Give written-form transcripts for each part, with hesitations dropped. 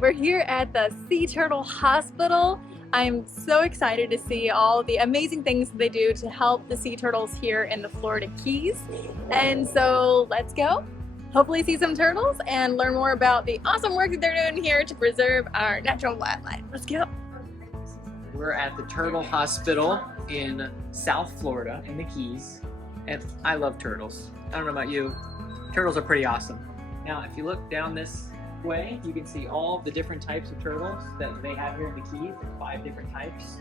we're here at the Sea Turtle Hospital. I'm so excited to see all the amazing things they do to help the sea turtles here in the Florida Keys. And so let's go, hopefully see some turtles and learn more about the awesome work that they're doing here to preserve our natural wildlife. Let's go. We're at the Turtle Hospital in South Florida in the Keys, and I love turtles. I don't know about you, turtles are pretty awesome. Now, if you look down this way, you can see all the different types of turtles that they have here in the Keys. There are 5 different types,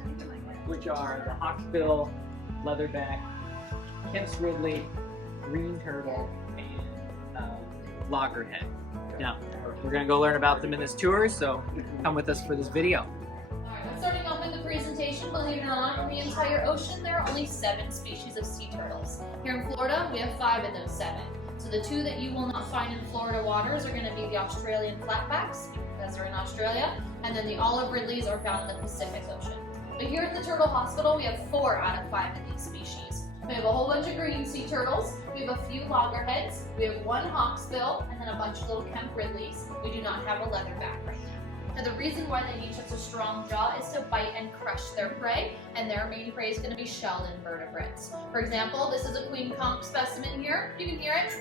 which are the hawksbill, leatherback, Kemp's Ridley, green turtle, and loggerhead. Now, we're gonna go learn about them in this tour, so come with us for this video. Starting off with the presentation, believe it or not, in the entire ocean there are only 7 species of sea turtles. Here in Florida, we have 5 of those 7. So the 2 that you will not find in Florida waters are going to be the Australian flatbacks, because they're in Australia, and then the olive ridleys are found in the Pacific Ocean. But here at the Turtle Hospital, we have 4 out of 5 of these species. We have a whole bunch of green sea turtles, we have a few loggerheads, we have 1 hawksbill, and then a bunch of little Kemp ridleys. We do not have a leatherback right now. Now the reason why they need such a strong jaw is to bite and crush their prey, and their main prey is going to be shelled invertebrates. For example, this is a queen conch specimen here. You can hear it,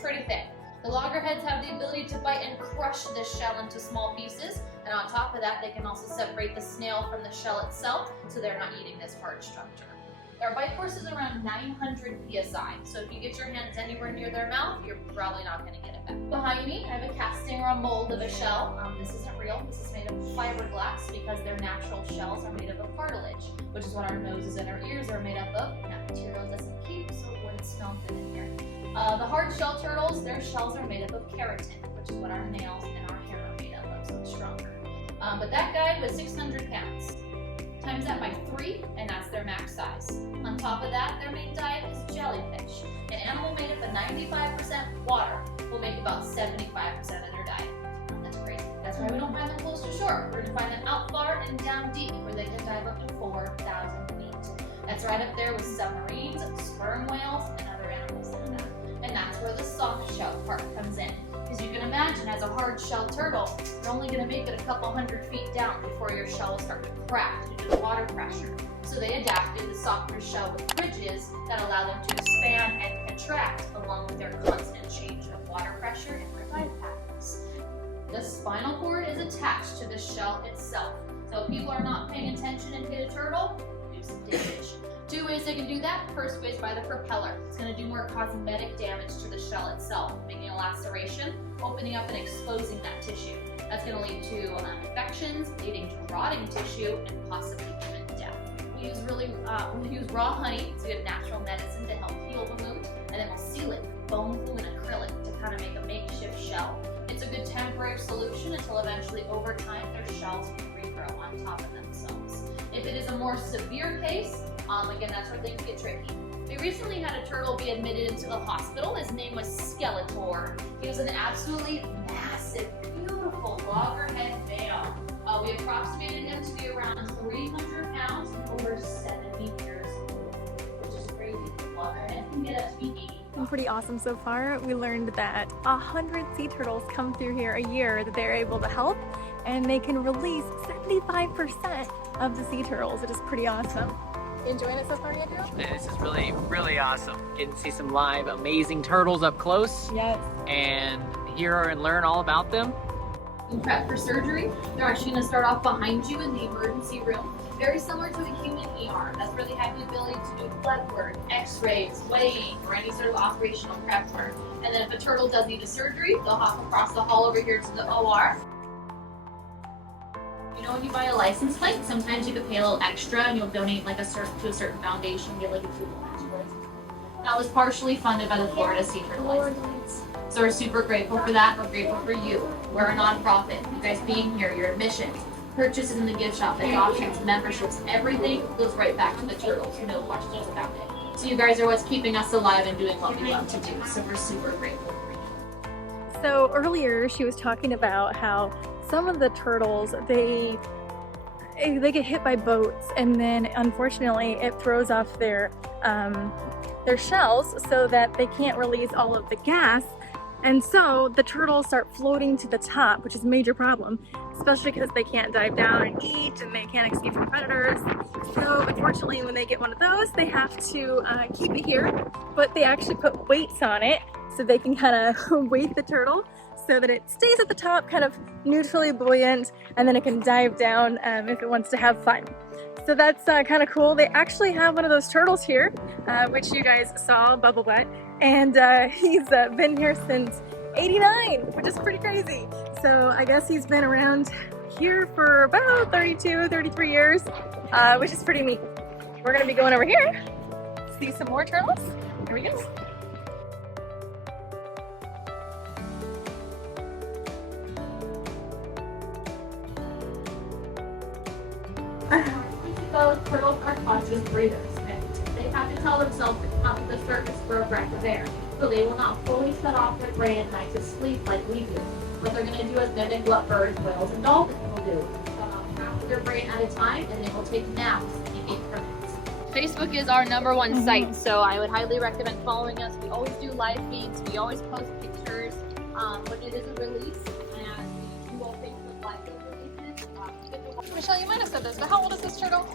pretty thick. The loggerheads have the ability to bite and crush this shell into small pieces, and on top of that they can also separate the snail from the shell itself, so they're not eating this hard structure. Their bite force is around 900 psi, so if you get your hands anywhere near their mouth, you're probably not going to get it back. Behind me, I have a casting or a mold of a shell. This isn't real, this is made of fiberglass because their natural shells are made up of cartilage, which is what our noses and our ears are made up of, and that material doesn't keep, so it wouldn't smell good in here. The hard shell turtles, their shells are made up of keratin, which is what our nails and our hair are made up of, so it's stronger. But that guy was 600 pounds. Times that by 3, and that's their max size. On top of that, their main diet is jellyfish. An animal made up of 95% water will make about 75% of their diet. That's crazy. That's why we don't find them close to shore. We're going to find them out far and down deep, where they can dive up to 4,000 feet. That's right up there with submarines, sperm whales, and other animals like that. And that's where the soft shell part comes in. Because you can imagine, as a hard shell turtle, you're only going to make it a couple hundred feet down before your shell will start to crack due to the water pressure. So they adapted the softer shell with bridges that allow them to expand and contract along with their constant change of water pressure and their dive patterns. The spinal cord is attached to the shell itself. So if people are not paying attention and hit a turtle, do some damage. 2 ways they can do that. First way is by the propeller. It's going to do more cosmetic damage to the shell itself, making a laceration, opening up and exposing that tissue. That's going to lead to infections, leading to rotting tissue, and possibly even death. We use raw honey, it's a good natural medicine to help heal the wound, and then we'll seal it with bone glue and acrylic to kind of make a makeshift shell. It's a good temporary solution until eventually over time their shells can regrow on top of themselves. If it is a more severe case, again, that's where things get tricky. We recently had a turtle be admitted into the hospital. His name was Skeletor. He was an absolutely massive, beautiful loggerhead male. We approximated him to be around 300 pounds and over 70 years old, which is crazy. Loggerhead can get up to be 80. Pretty awesome so far. We learned that 100 sea turtles come through here a year that they're able to help, and they can release 75% of the sea turtles. It is pretty awesome. Enjoying it so far, Andrew? Yeah, this is really, really awesome. Getting to see some live, amazing turtles up close. Yes. And hear and learn all about them. In prep for surgery, they're actually going to start off behind you in the emergency room, very similar to a human ER. That's where they have the ability to do blood work, x-rays, weighing, or any sort of operational prep work. And then if a turtle does need a surgery, they'll hop across the hall over here to the OR. You know, when you buy a license plate, sometimes you could pay a little extra and you'll donate like to a certain foundation, get like a $2 match. That was partially funded by the Florida Sea Turtle License Plates. So we're super grateful for that. We're grateful for you. We're a nonprofit. You guys being here, your admissions, purchases in the gift shop, adoptions, memberships, everything goes right back to the turtles. No questions about it. So you guys are what's keeping us alive and doing what we love to do. So we're super grateful for you. So earlier she was talking about how some of the turtles, they get hit by boats, and then unfortunately it throws off their shells so that they can't release all of the gas And so the turtles start floating to the top, which is a major problem, especially because they can't dive down and eat and they can't escape from predators. So unfortunately, when they get one of those, they have to keep it here, but they actually put weights on it so they can kind of weight the turtle so that it stays at the top, kind of neutrally buoyant, and then it can dive down if it wants to have fun. So that's kind of cool. They actually have one of those turtles here, which you guys saw, Bubble Butt, and he's been here since '89, which is pretty crazy. So I guess he's been around here for about 32, 33 years, which is pretty neat. We're gonna be going over here, see some more turtles. Here we go. Those turtles are conscious breathers, and they have to tell themselves to come to the surface for a breath of air. So they will not fully shut off their brain at night to sleep like we do. What they're going to do is mimic what birds, whales, and dolphins will do. Shut off half of their brain at a time, and they will take naps in increments. Facebook is our #1 site, so I would highly recommend following us. We always do live feeds, we always post pictures when it is a release, and we do all Facebook live releases. Michelle, you might have said this, but how old is this turtle?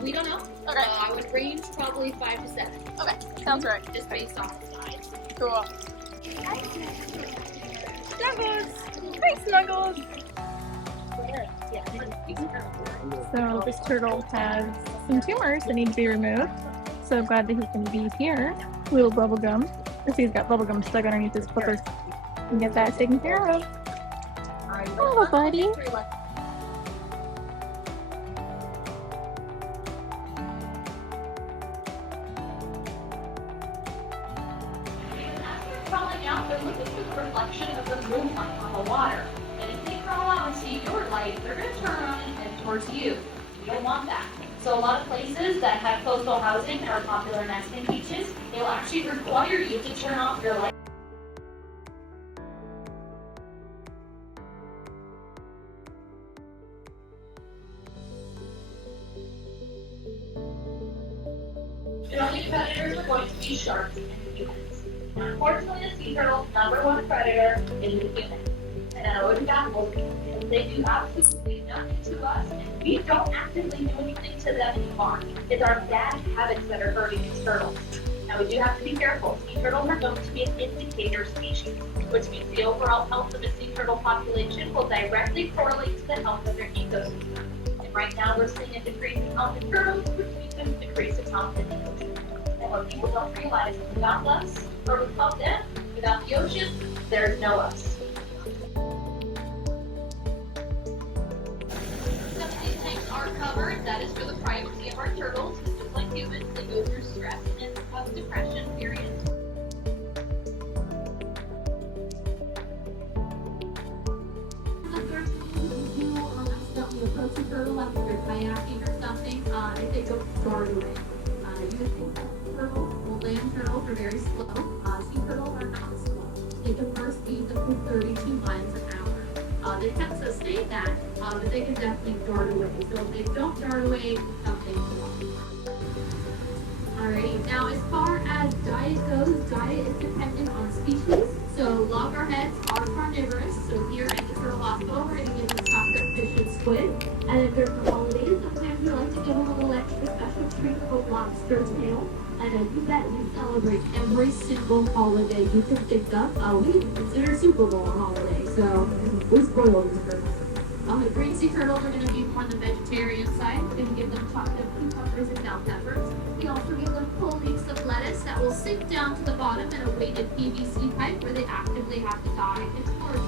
We don't know. Okay. I would range probably 5 to 7. Okay, sounds right. Just based off the size. Cool. Snuggles! Hi, Snuggles! So this turtle has some tumors that need to be removed. So glad that he can be here. Little bubble gum. If he's got bubble gum stuck underneath his flippers, and get that taken care of. Hello, buddy. Crawling out, they're looking for the reflection of the moonlight on the water. And if they crawl out and see your light, they're going to turn around and head towards you. You don't want that. So a lot of places that have coastal housing or popular nesting beaches, they will actually require you to turn off your light. The only predators are going to be sharks and humans. Unfortunately, the sea turtle's #1 predator is the human. And I would baffle you. They do absolutely nothing to us, and we don't actively do anything to them anymore. It's our bad habits that are hurting these turtles. Now, we do have to be careful. Sea turtles are going to be an indicator species, which means the overall health of the sea turtle population will directly correlate to the health of their ecosystem. And right now, we're seeing a decrease in health in turtles, which means a decrease in health in ecosystem. And what people don't realize is without us, or without them, without the ocean, there's no us. Some of these tanks are covered. That is for the privacy of our turtles. Just like humans, they go through stress and depression periods. The third thing you do accidentally approach a turtle after they're kayaking or something, if they go dart away. Usually turtles, well, land turtles are very slow. Sea turtles are not slow. They can burst speeds up to 32 miles an hour. They can sustain that, but they can definitely dart away. So if they don't dart away, something's wrong. Alrighty, now as far as diet goes, diet is dependent on species. So loggerheads are carnivorous. So here at the Turtle Hospital, we're going to give them chocolate fish and squid. And if they're for holidays, sometimes we like to give them a little extra special treat of a lobster tail. And I do that we celebrate every single holiday you can think of. We consider Super Bowl a holiday, so we spoil these turtles. The green sea turtles are going to be more on the vegetarian side. We're going to give them chocolate cucumbers and bell peppers. We also give them full leaves of lettuce that will sink down to the bottom in a weighted PVC pipe where they actively have to die in order,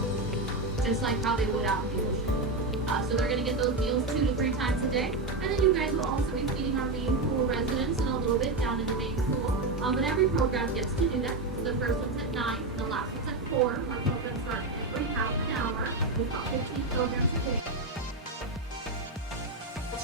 just like how they would out in the ocean. So they're going to get those meals 2 to 3 times a day. And then you guys will also be feeding our main pool residents in a little bit down in the main pool. But every program gets to do that. So the first one's at 9 and the last one's at 4. Our programs start every half an hour. We've got 15 programs a day.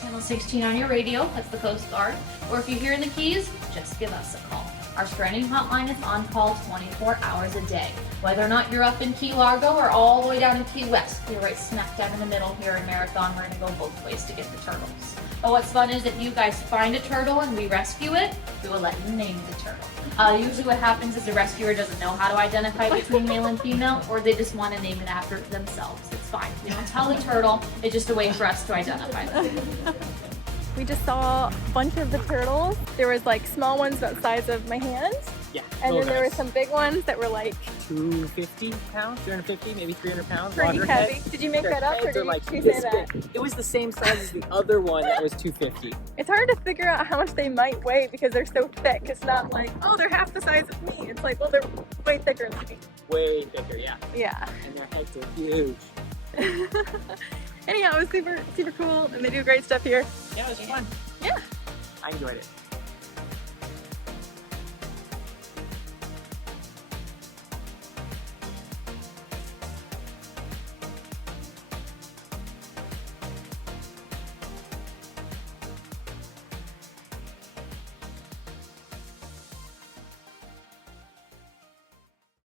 Channel 16 on your radio, that's the Coast Guard. Or if you're here in the Keys, just give us a call. Our stranding hotline is on call 24 hours a day. Whether or not you're up in Key Largo or all the way down in Key West, you're right smack dab in the middle here in Marathon. We're gonna go both ways to get the turtles. But what's fun is if you guys find a turtle and we rescue it, we will let you name the turtle. Usually what happens is the rescuer doesn't know how to identify between male and female, or they just want to name it after themselves. It's fine. We don't tell the turtle, it's just a way for us to identify them. We just saw a bunch of the turtles. There was like small ones about the size of my hand. Yeah. And then there were some big ones that were like 250 pounds, 250, maybe 300 pounds. pretty heavy. Did you make that up or did you say that? It was the same size as the other one that was 250. It's hard to figure out how much they might weigh because they're so thick. It's not like, oh, they're half the size of me. It's like, well, they're way thicker than me. Way thicker, yeah. Yeah. And their heads are huge. Anyhow, it was super, super cool and they do great stuff here. Yeah, it was fun. Yeah. I enjoyed it.